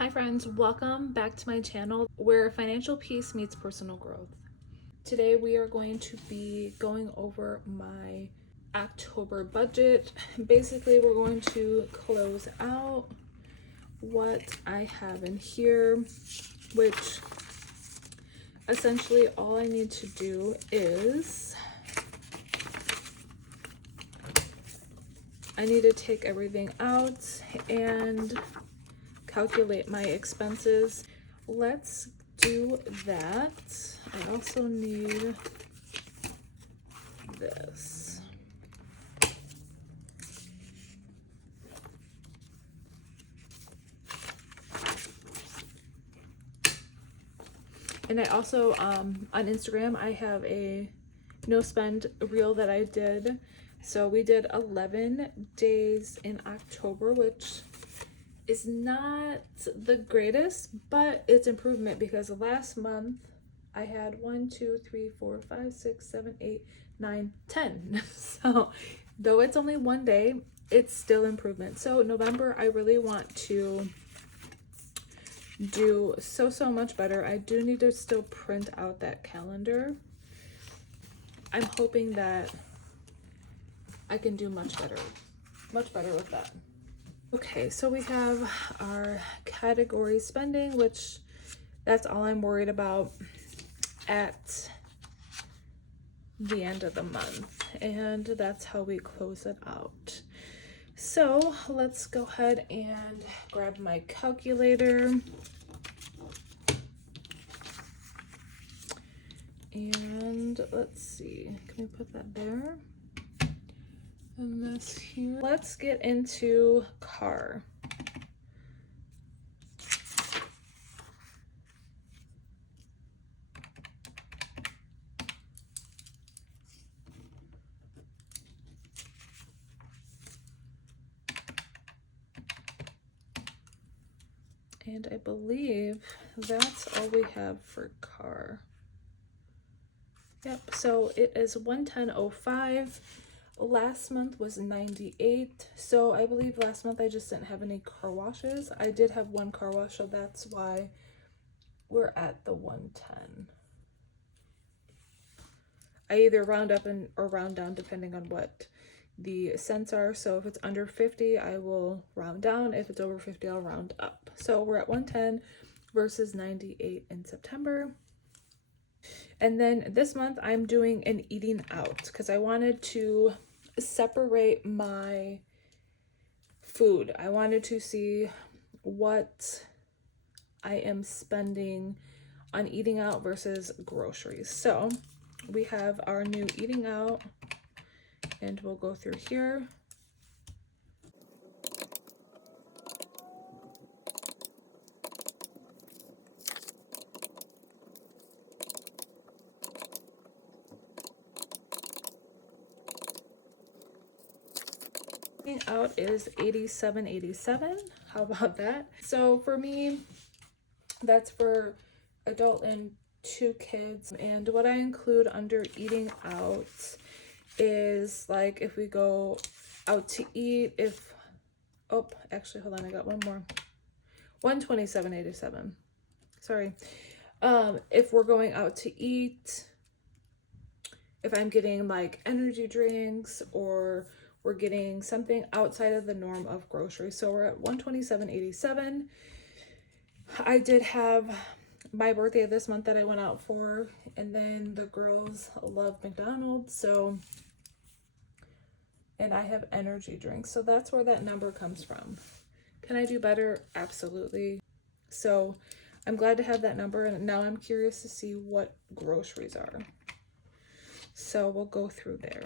Hi friends, welcome back to my channel where financial peace meets personal growth. Today we are going to be going over my October budget. Basically, we're going to close out what I have in here, which essentially all I need to do is I need to take everything out and calculate my expenses. Let's do that. I also need this. And I also, on Instagram, I have a no spend reel that I did. So we did 11 days in October, which is not the greatest, but it's improvement because last month I had 1, 2, 3, 4, 5, 6, 7, 8, 9, 10. So though it's only one day, it's still improvement. So November, I really want to do so much better. I do need to still print out that calendar. I'm hoping that I can do much better with that. Okay, so we have our category spending, which that's all I'm worried about at the end of the month, and that's how we close it out. So let's go ahead and grab my calculator. And let's see, can we put that there? And this here. Let's get into car. And I believe that's all we have for car. Yep, so it is 110.05. Last month was 98. So I believe last month I just didn't have any car washes. I did have one car wash, so that's why we're at the 110. I either round up or round down depending on what the cents are. So if it's under 50, I will round down. If it's over 50, I'll round up. So we're at 110 versus 98 in September. And then this month I'm doing an eating out because I wanted to separate my food. I wanted to see what I am spending on eating out versus groceries. So we have our new eating out, and we'll go through here. Eating out is $87.87. How about that? So for me, that's for adult and 2 kids. And what I include under eating out is like if we go out to eat, if actually hold on, I got one more. $127.87. Sorry. If we're going out to eat, if I'm getting like energy drinks or we're getting something outside of the norm of groceries. So we're at $127.87. I did have my birthday this month that I went out for, and then the girls love McDonald's, so, and I have energy drinks, so that's where that number comes from. Can I do better? Absolutely. So I'm glad to have that number, and now I'm curious to see what groceries are. So we'll go through there.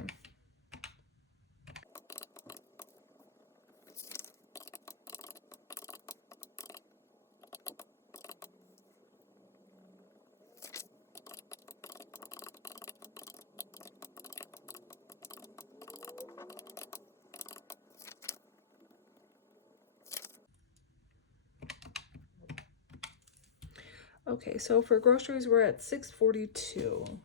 Okay, so for groceries, we're at $6.42.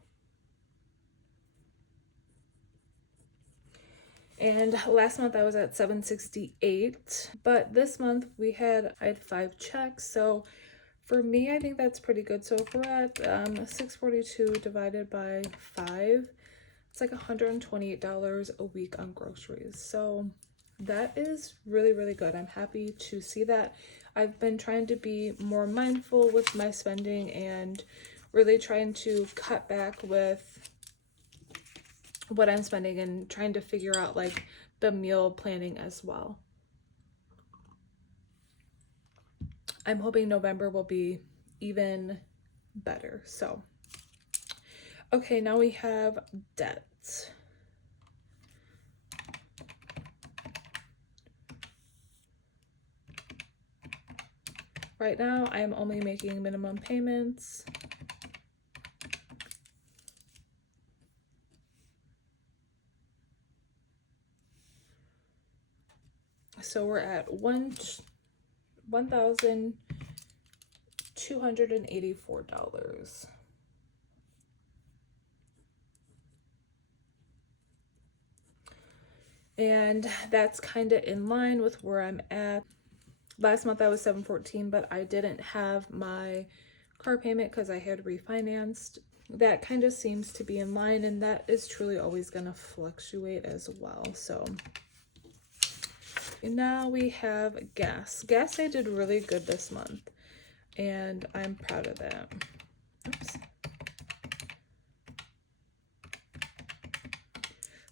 And last month I was at $768, but this month I had 5 checks. So for me, I think that's pretty good. So if we're at $642 divided by 5, it's like $128 a week on groceries. So that is really, really good. I'm happy to see that. I've been trying to be more mindful with my spending and really trying to cut back with what I'm spending and trying to figure out like the meal planning as well. I'm hoping November will be even better. So, okay, now we have debts. Right now, I am only making minimum payments. So we're at $1,284. And that's kind of in line with where I'm at. Last month I was $714, but I didn't have my car payment because I had refinanced. That kind of seems to be in line, and that is truly always going to fluctuate as well. So now we have gas. Gas I did really good this month, and I'm proud of that. Oops.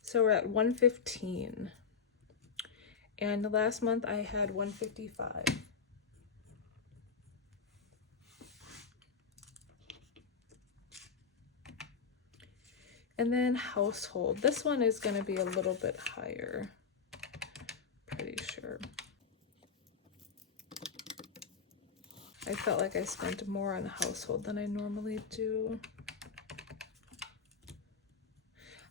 So we're at 115. And last month I had 155. And then household. This one is going to be a little bit higher. Pretty sure. I felt like I spent more on household than I normally do.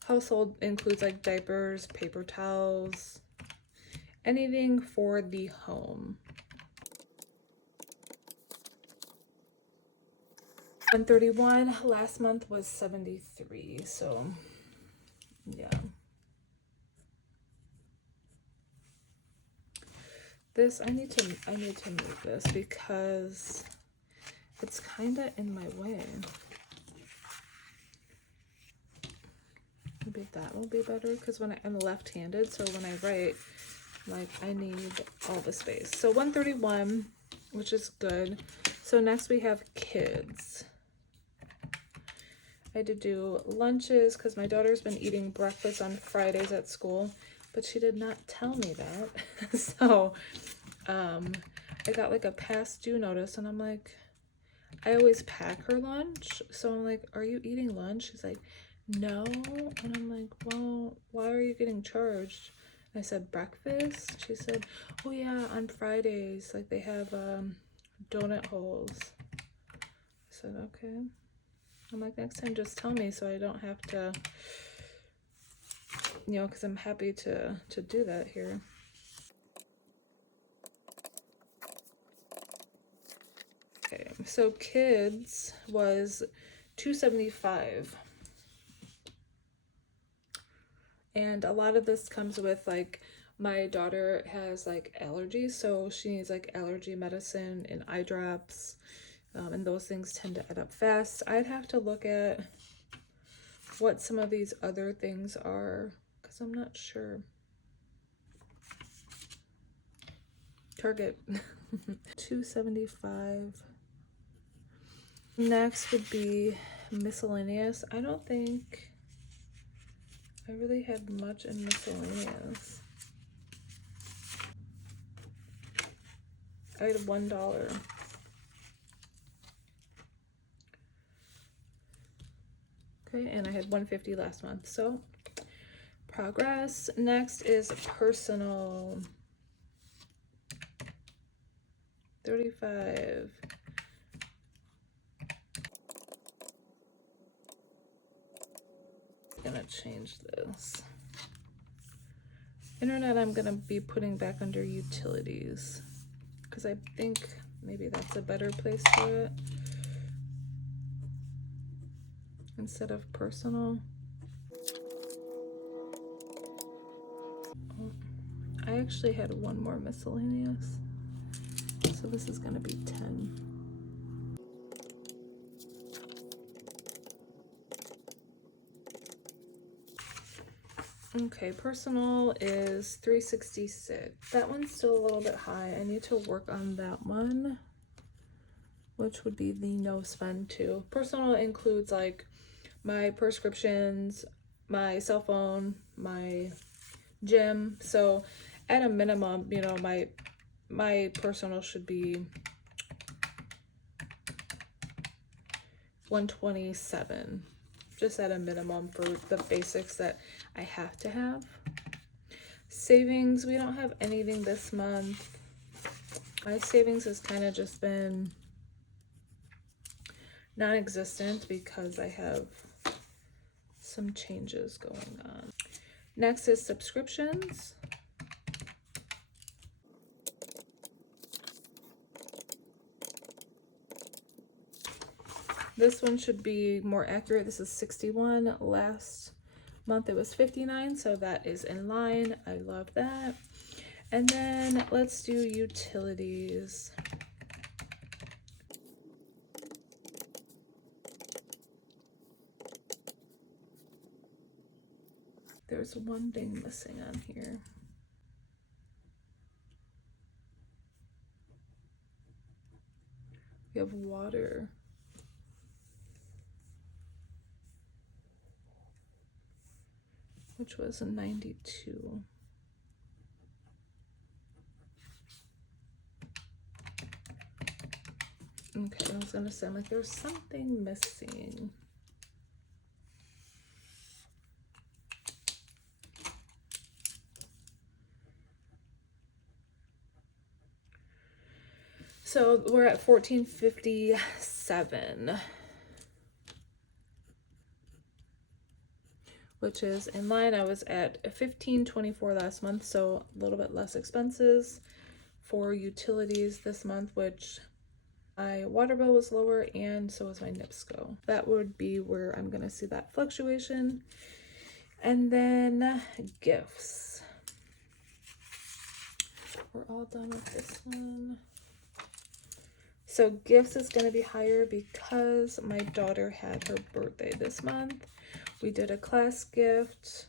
Household includes like diapers, paper towels, anything for the home. 131. Last month was 73. So yeah. This I need to move this because it's kind of in my way. Maybe that will be better because when I'm left-handed, so when I write, like I need all the space. So 131, which is good. So next we have kids. I had to do lunches because my daughter's been eating breakfast on Fridays at school, but she did not tell me that. So I got like a past due notice, and I'm like, I always pack her lunch, so I'm like, are you eating lunch? She's like, no. And I'm like, well, why are you getting charged? And I said, breakfast. She said, oh yeah, on Fridays like they have donut holes. I said, okay. I'm like, next time just tell me so I don't have to, you know, because I'm happy to do that here. Okay, so kids was $275. And a lot of this comes with like my daughter has like allergies, so she needs like allergy medicine and eye drops, and those things tend to add up fast. I'd have to look at what some of these other things are because I'm not sure. Target. $275. Next would be miscellaneous. I don't think I really had much in miscellaneous. I had $1. Okay, and I had 150 last month. So progress. Next is personal. 35. I'm gonna change this. Internet I'm gonna be putting back under utilities because I think maybe that's a better place for it instead of personal. I actually had one more miscellaneous, so this is gonna be 10. Okay, personal is 366. That one's still a little bit high. I need to work on that one, which would be the no spend too. Personal includes like my prescriptions, my cell phone, my gym. So at a minimum, you know, my personal should be 127, just at a minimum for the basics that I have to have. Savings, we don't have anything this month. My savings has kind of just been non-existent because I have some changes going on. Next is subscriptions. This one should be more accurate. This is 61. Last month it was 59, so that is in line. I love that. And then let's do utilities. There's one thing missing on here. We have water. Which was a 92. Okay, I was gonna say, like, there's something missing. So we're at 1457. Which is in line. I was at 1524 last month, so a little bit less expenses for utilities this month, which my water bill was lower and so was my NIPSCO. That would be where I'm gonna see that fluctuation. And then gifts. We're all done with this one. So gifts is gonna be higher because my daughter had her birthday this month. We did a class gift,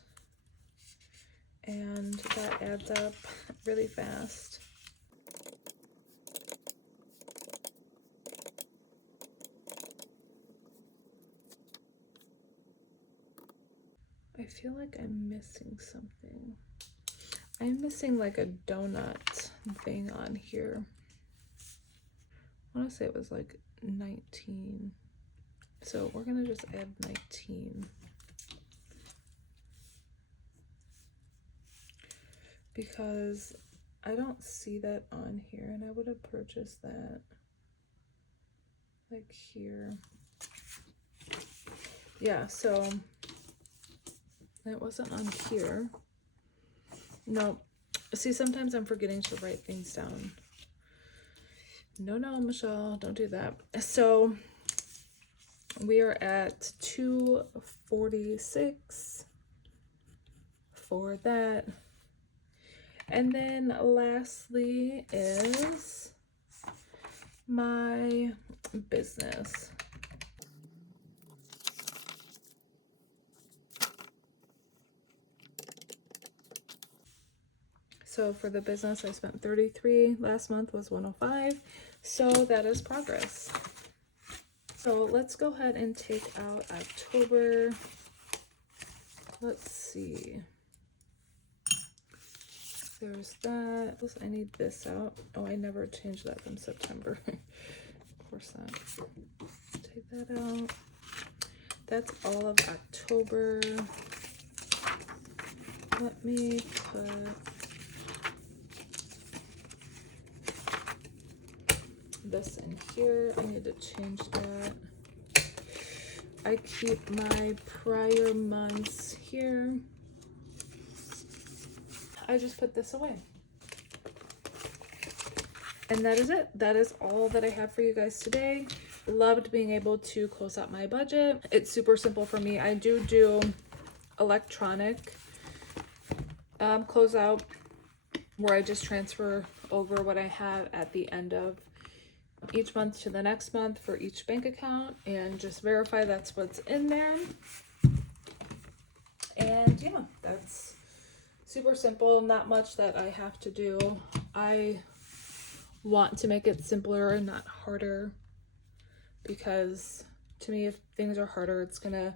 and that adds up really fast. I feel like I'm missing something. I'm missing like a donut thing on here. I want to say it was like 19. So we're going to just add 19. Because I don't see that on here, and I would have purchased that like here. Yeah, so it wasn't on here. No, see, sometimes I'm forgetting to write things down. No, Michelle, don't do that. So we are at 246 for that. And then lastly is my business. So for the business, I spent 33. Last month was 105. So that is progress. So let's go ahead and take out October. Let's see. There's that. I need this out. Oh, I never changed that from September. Of course not. Take that out. That's all of October. Let me put this in here. I need to change that. I keep my prior months here. I just put this away. And that is it. That is all that I have for you guys today. Loved being able to close out my budget. It's super simple for me. I do electronic closeout where I just transfer over what I have at the end of each month to the next month for each bank account and just verify that's what's in there. And yeah, that's super simple, not much that I have to do. I want to make it simpler and not harder, because to me, if things are harder, it's gonna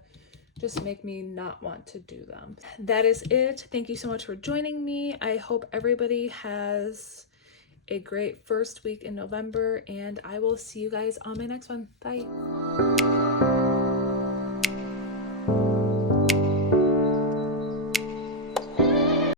just make me not want to do them. That is it. Thank you so much for joining me. I hope everybody has a great first week in November, and I will see you guys on my next one. Bye.